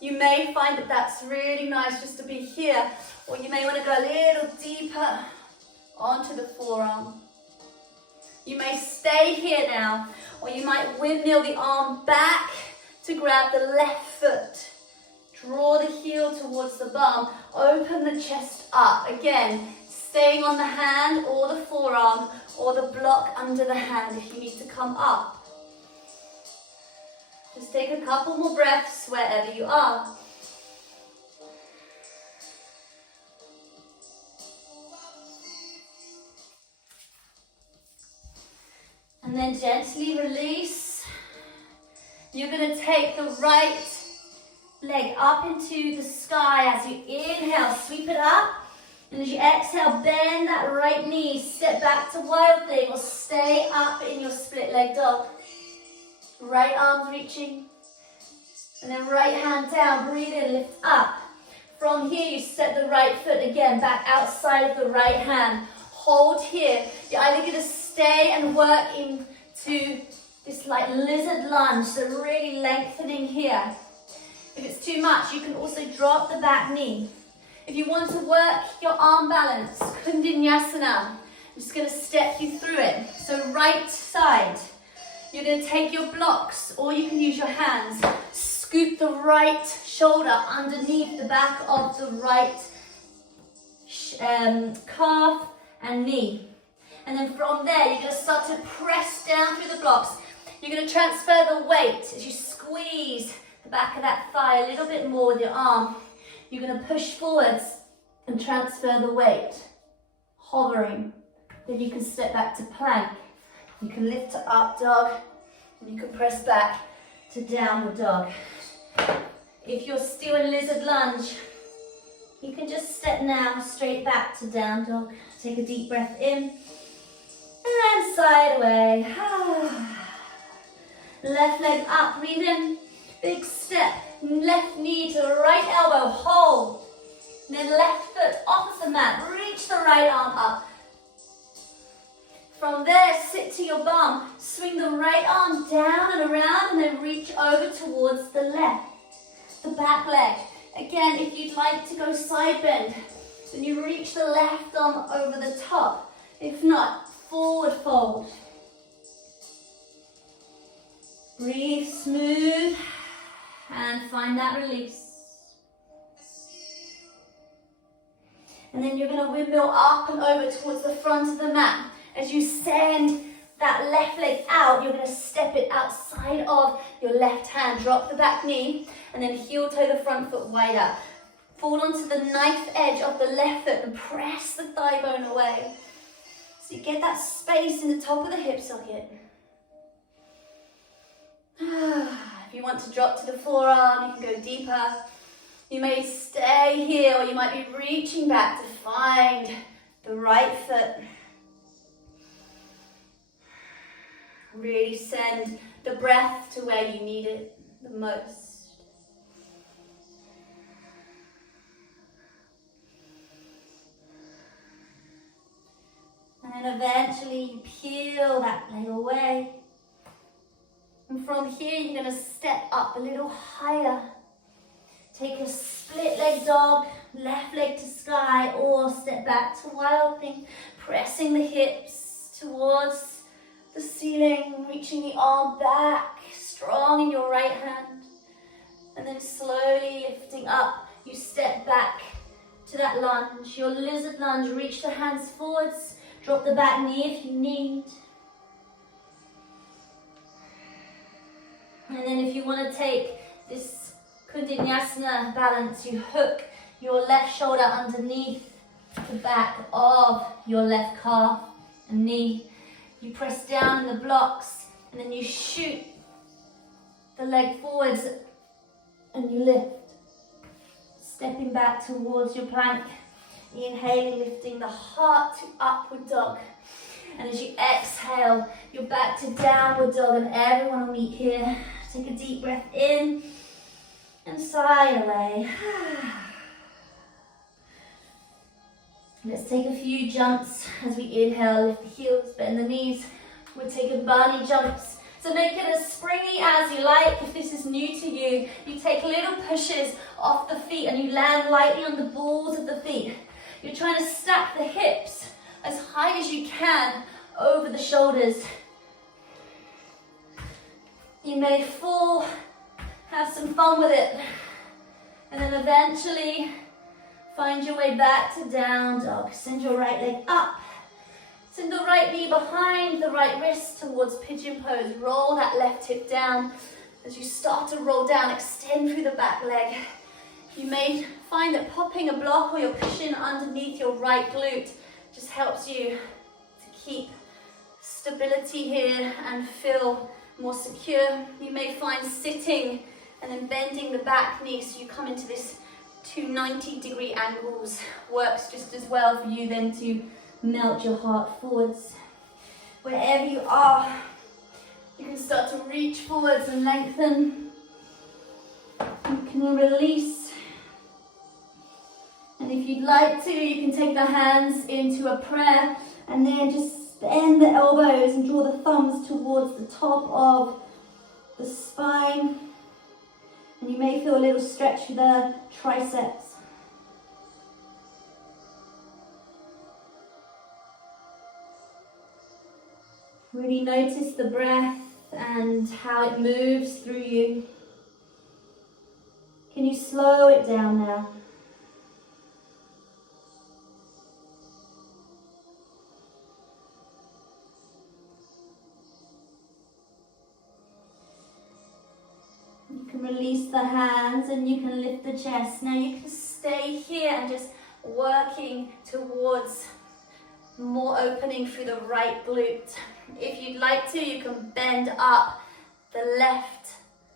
You may find that that's really nice just to be here, or you may want to go a little deeper onto the forearm. You may stay here now, or you might windmill the arm back to grab the left foot. Draw the heel towards the bum, open the chest up. Again, staying on the hand or the forearm or the block under the hand if you need to come up. Just take a couple more breaths wherever you are. And then gently release. You're going to take the right leg up into the sky as you inhale, sweep it up. And as you exhale, bend that right knee, step back to wild thing or stay up in your split leg dog. Right arms reaching, and then right hand down, breathe in, lift up. From here, you step the right foot again back outside of the right hand. Hold here. You're either going to stay and work into this like lizard lunge, so really lengthening here. If it's too much, you can also drop the back knee. If you want to work your arm balance, Kundinyasana, I'm just going to step you through it. So right side. You're going to take your blocks, or you can use your hands. Scoop the right shoulder underneath the back of the right calf and knee. And then from there, you're going to start to press down through the blocks. You're going to transfer the weight as you squeeze the back of that thigh a little bit more with your arm. You're going to push forwards and transfer the weight, hovering. Then you can step back to plank. You can lift to up dog, and you can press back to downward dog. If you're still in lizard lunge, you can just step now straight back to down dog. Take a deep breath in, and side away. Left leg up, breathe in, big step. Left knee to the right elbow, hold. Then left foot off the mat, reach the right arm up. From there, sit to your bum, swing the right arm down and around, and then reach over towards the left, the back leg. Again, if you'd like to go side bend, then you reach the left arm over the top. If not, forward fold. Breathe smooth and find that release. And then you're going to windmill up and over towards the front of the mat. As you send that left leg out, you're going to step it outside of your left hand. Drop the back knee and then heel toe the front foot wide out. Fall onto the knife edge of the left foot and press the thigh bone away. So you get that space in the top of the hip socket. If you want to drop to the forearm, you can go deeper. You may stay here, or you might be reaching back to find the right foot. Really send the breath to where you need it the most. And then eventually you peel that leg away. And from here you're going to step up a little higher. Take a split leg dog, left leg to sky, or step back to wild thing, pressing the hips towards the ceiling, reaching the arm back, strong in your right hand. And then slowly lifting up, you step back to that lunge, your lizard lunge. Reach the hands forwards, drop the back knee if you need. And then if you want to take this Kundinasana balance, you hook your left shoulder underneath the back of your left calf and knee. You press down in the blocks and then you shoot the leg forwards and you lift. Stepping back towards your plank. Inhaling, lifting the heart to upward dog. And as you exhale, you're back to downward dog, and everyone will meet here. Take a deep breath in and sigh away. Let's take a few jumps as we inhale, lift the heels, bend the knees. We'll take a bunny jumps. So make it as springy as you like. If this is new to you, you take little pushes off the feet and you land lightly on the balls of the feet. You're trying to stack the hips as high as you can over the shoulders. You may fall, have some fun with it, and then eventually find your way back to down dog. Send your right leg up. Send the right knee behind the right wrist towards pigeon pose. Roll that left hip down. As you start to roll down, extend through the back leg. You may find that popping a block or your cushion underneath your right glute just helps you to keep stability here and feel more secure. You may find sitting and then bending the back knee so you come into this 290-degree angles works just as well for you then to melt your heart forwards. Wherever you are, you can start to reach forwards and lengthen. You can release. And if you'd like to, you can take the hands into a prayer and then just bend the elbows and draw the thumbs towards the top of the spine. And you may feel a little stretch through the triceps. Really notice the breath and how it moves through you. Can you slow it down now? Release the hands and you can lift the chest. Now you can stay here and just working towards more opening through the right glute. If you'd like to, you can bend up the left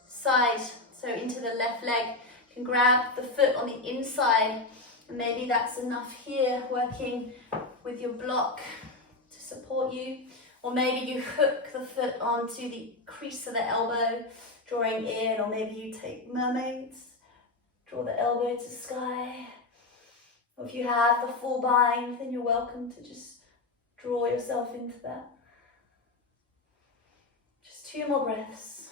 side, so into the left leg. You can grab the foot on the inside, and maybe that's enough here, working with your block to support you. Or maybe you hook the foot onto the crease of the elbow, drawing in, or maybe you take mermaids, draw the elbow to sky. Or if you have the full bind, then you're welcome to just draw yourself into that. Just 2 more breaths.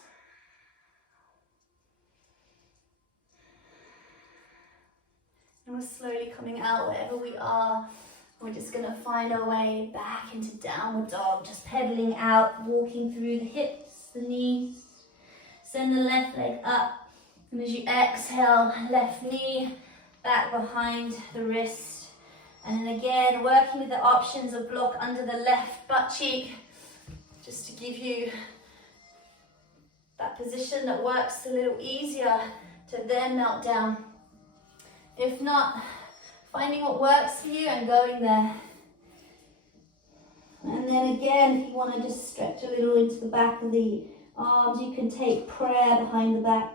And we're slowly coming out wherever we are. We're just going to find our way back into downward dog, just pedaling out, walking through the hips, the knees. Send the left leg up, and as you exhale, left knee back behind the wrist. And then again, working with the options of block under the left butt cheek, just to give you that position that works a little easier to then melt down. If not, finding what works for you and going there. And then again, if you want to just stretch a little into the back of the arms, you can take prayer behind the back.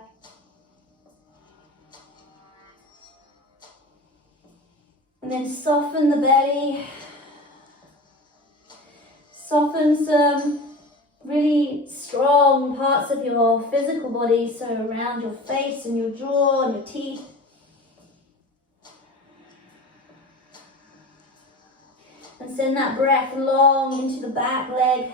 And then soften the belly. Soften some really strong parts of your physical body, so around your face and your jaw and your teeth. And send that breath long into the back leg.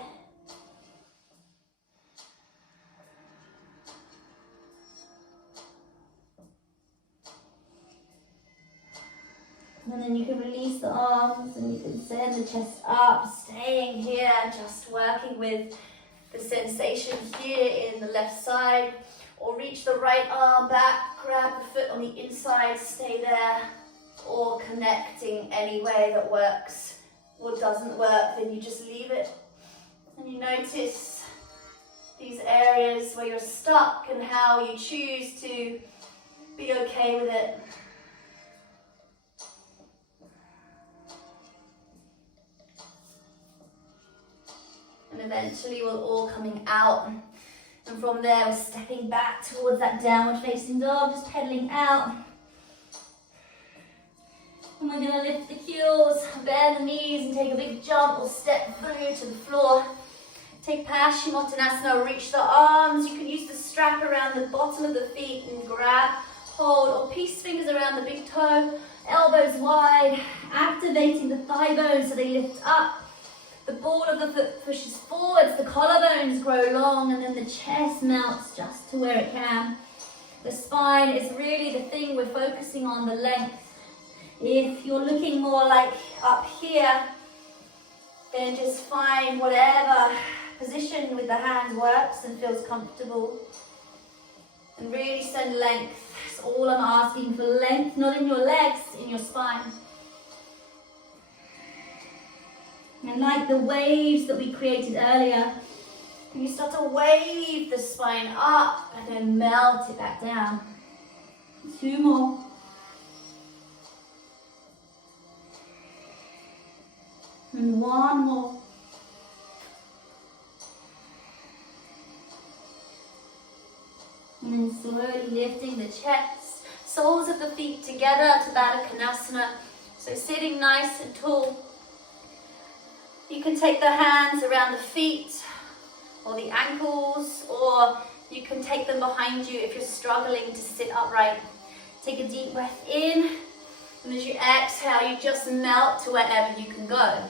And then you can release the arms and you can send the chest up, staying here, just working with the sensation here in the left side. Or reach the right arm back, grab the foot on the inside, stay there. Or connecting any way that works. What doesn't work, then you just leave it. And you notice these areas where you're stuck and how you choose to be okay with it. And eventually we're all coming out. And from there we're stepping back towards that downward facing dog, just pedaling out. And we're going to lift the heels, bend the knees and take a big jump or step through to the floor. Take Paschimottanasana, reach the arms. You can use the strap around the bottom of the feet and grab, hold, or peace fingers around the big toe. Elbows wide, activating the thigh bones so they lift up. The ball of the foot pushes forwards, the collarbones grow long, and then the chest melts just to where it can. The spine is really the thing we're focusing on, the length. If you're looking more like up here, then just find whatever position with the hands works and feels comfortable. And really send length. That's all I'm asking for, length, not in your legs, in your spine. And like the waves that we created earlier, you start to wave the spine up and then melt it back down. 2 more. And 1 more. And then slowly lifting the chest, soles of the feet together to Baddha Konasana. So sitting nice and tall. You can take the hands around the feet or the ankles, or you can take them behind you if you're struggling to sit upright. Take a deep breath in, and as you exhale, you just melt to wherever you can go.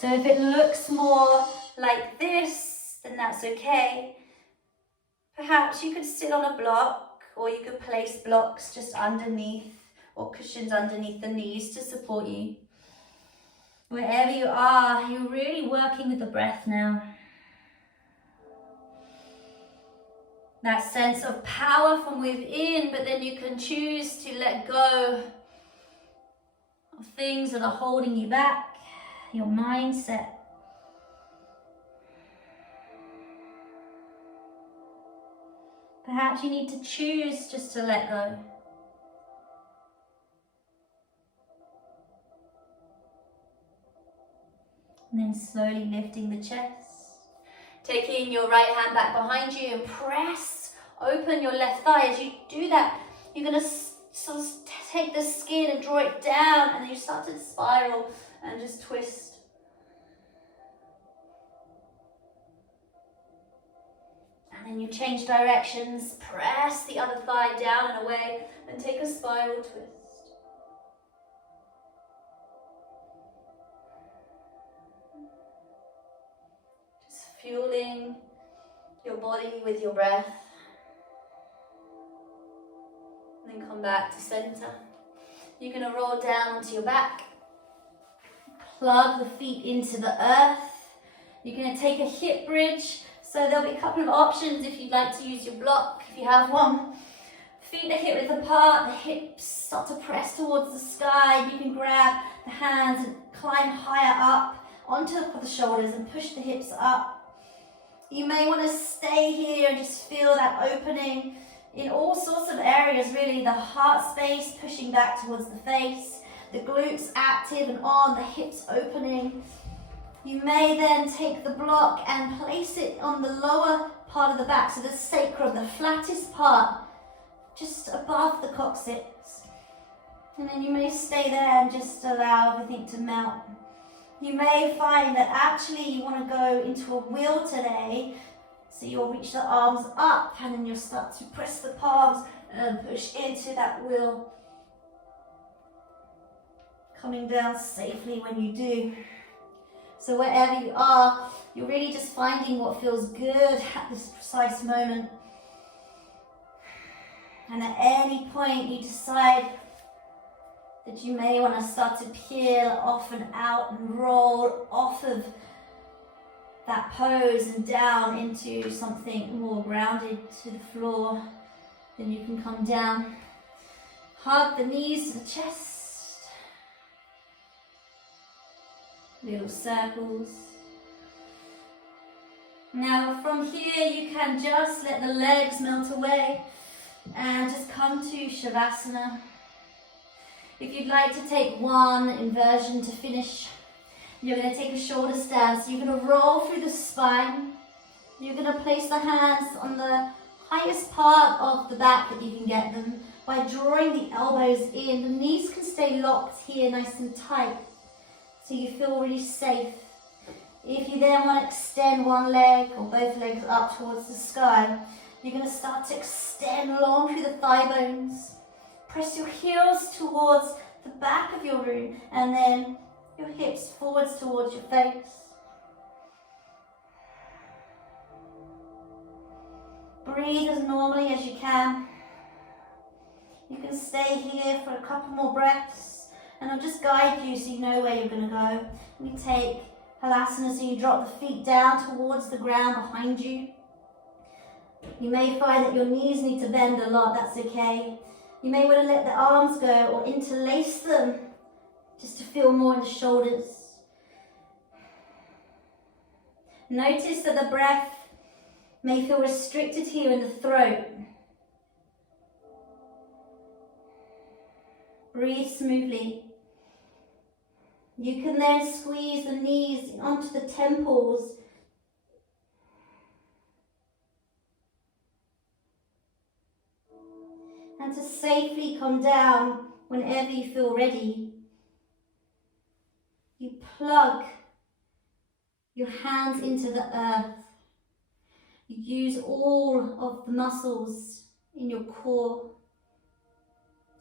So if it looks more like this, then that's okay. Perhaps you could sit on a block, or you could place blocks just underneath, or cushions underneath the knees to support you. Wherever you are, you're really working with the breath now. That sense of power from within, but then you can choose to let go of things that are holding you back, your mindset. Perhaps you need to choose just to let go. And then slowly lifting the chest. Taking your right hand back behind you and press open your left thigh. As you do that, you're going to sort of take the skin and draw it down, and then you start to spiral and just twist. And then you change directions, press the other thigh down and away, and take a spiral twist. Fueling your body with your breath. And then come back to center. You're going to roll down onto your back. Plug the feet into the earth. You're going to take a hip bridge. So there'll be a couple of options if you'd like to use your block, if you have one. Feet are hip width apart, the hips start to press towards the sky. You can grab the hands and climb higher up onto the shoulders and push the hips up. You may want to stay here and just feel that opening in all sorts of areas, really. The heart space pushing back towards the face, the glutes active and on, the hips opening. You may then take the block and place it on the lower part of the back, so the sacrum, the flattest part, just above the coccyx. And then you may stay there and just allow everything to melt. You may find that actually you want to go into a wheel today, so you'll reach the arms up and then you'll start to press the palms and push into that wheel. Coming down safely when you do. So wherever you are, you're really just finding what feels good at this precise moment. And at any point you decide that you may want to start to peel off and out and roll off of that pose and down into something more grounded to the floor, then you can come down. Hug the knees to the chest. Little circles. Now from here you can just let the legs melt away and just come to Shavasana. If you'd like to take one inversion to finish, you're going to take a shoulder stand. So you're going to roll through the spine. You're going to place the hands on the highest part of the back that you can get them by drawing the elbows in. The knees can stay locked here nice and tight, so you feel really safe. If you then want to extend one leg or both legs up towards the sky, you're going to start to extend long through the thigh bones. Press your heels towards the back of your room and then your hips forwards towards your face. Breathe as normally as you can. You can stay here for a couple more breaths and I'll just guide you so you know where you're going to go. We take Halasana, so you drop the feet down towards the ground behind you. You may find that your knees need to bend a lot, that's okay. You may want to let the arms go or interlace them just to feel more in the shoulders. Notice that the breath may feel restricted here in the throat. Breathe smoothly. You can then squeeze the knees onto the temples. And to safely come down whenever you feel ready, you plug your hands into the earth. You use all of the muscles in your core.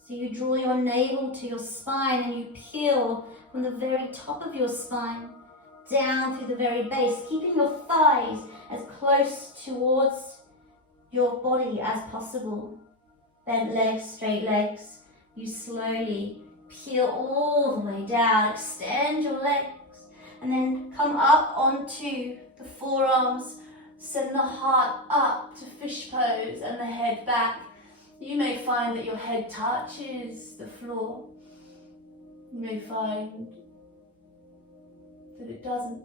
So you draw your navel to your spine and you peel from the very top of your spine down through the very base, keeping your thighs as close towards your body as possible. Bent legs, straight legs. You slowly peel all the way down, extend your legs, and then come up onto the forearms. Send the heart up to fish pose and the head back. You may find that your head touches the floor. You may find that it doesn't.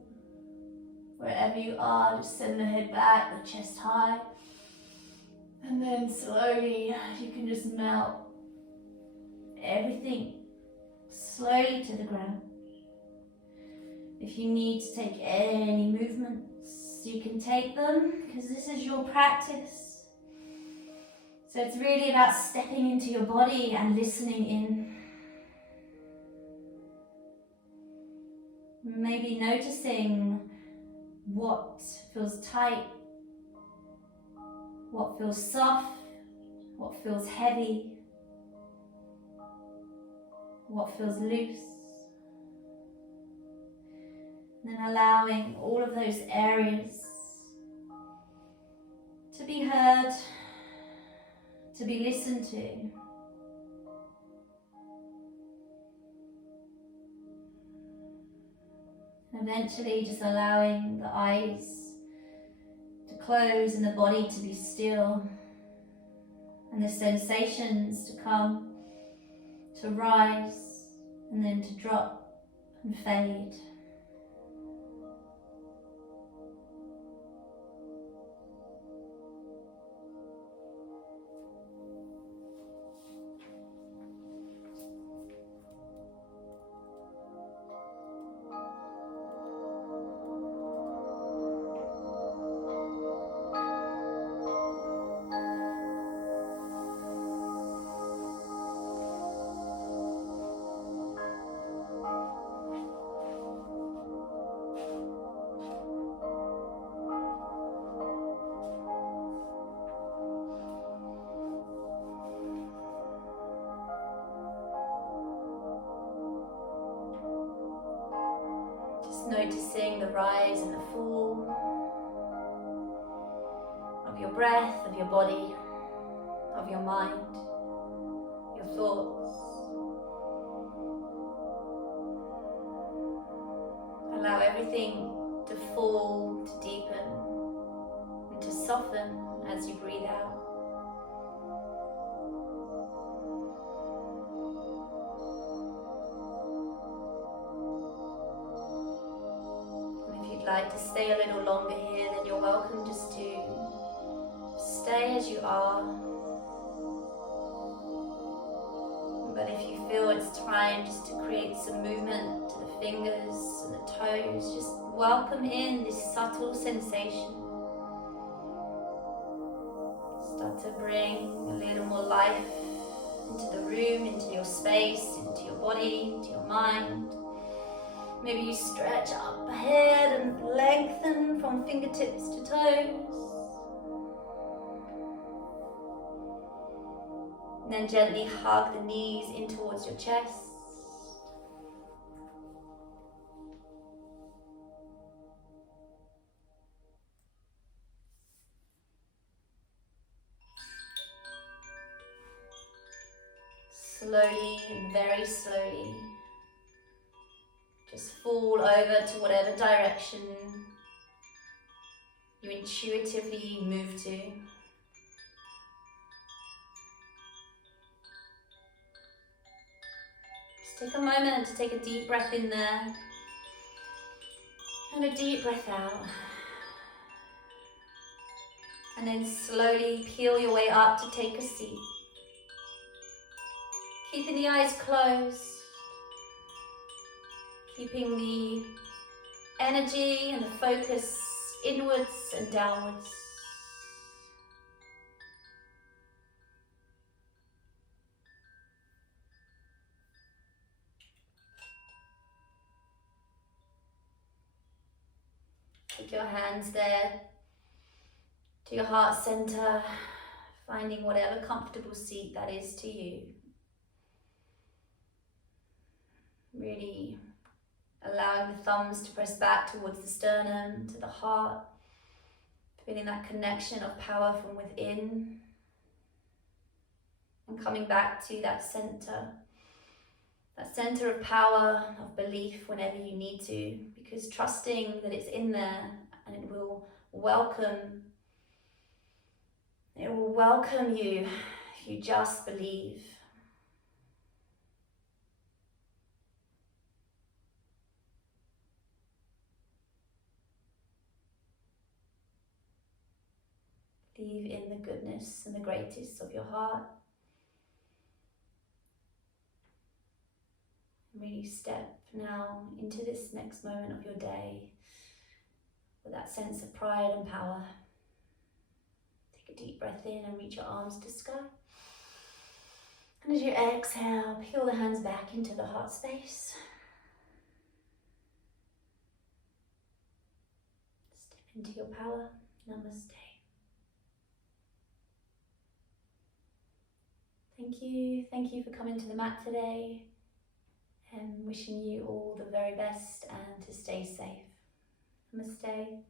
Wherever you are, just send the head back, the chest high. And then slowly you can just melt everything slowly to the ground. If you need to take any movements, you can take them because this is your practice. So it's really about stepping into your body and listening in. Maybe noticing what feels tight, what feels soft, what feels heavy, what feels loose. And then allowing all of those areas to be heard, to be listened to. And eventually just allowing the eyes to close and the body to be still. And the sensations to come, to rise, and then to drop and fade. Noticing the rise and the fall of your breath, of your body, of your mind, your thoughts. Allow everything to fall, to deepen, and to soften as you breathe out. Like to stay a little longer here, then you're welcome just to stay as you are. But if you feel it's time just to create some movement to the fingers and the toes, just welcome in this subtle sensation. Start to bring a little more life into the room, into your space, into your body, into your mind. Maybe you stretch up ahead and lengthen from fingertips to toes. And then gently hug the knees in towards your chest. Slowly, very slowly, just fall over to whatever direction you intuitively move to. Just take a moment to take a deep breath in there and a deep breath out. And then slowly peel your way up to take a seat. Keeping the eyes closed. Keeping the energy and the focus inwards and downwards. Take your hands there to your heart center, finding whatever comfortable seat that is to you. Really allowing the thumbs to press back towards the sternum, to the heart, feeling that connection of power from within, and coming back to that center of power, of belief whenever you need to, because trusting that it's in there and it will welcome you if you just believe. Believe in the goodness and the greatness of your heart. Really step now into this next moment of your day with that sense of pride and power. Take a deep breath in and reach your arms to sky. And as you exhale, peel the hands back into the heart space. Step into your power. Namaste. Thank you for coming to the mat today, and wishing you all the very best and to stay safe. Namaste.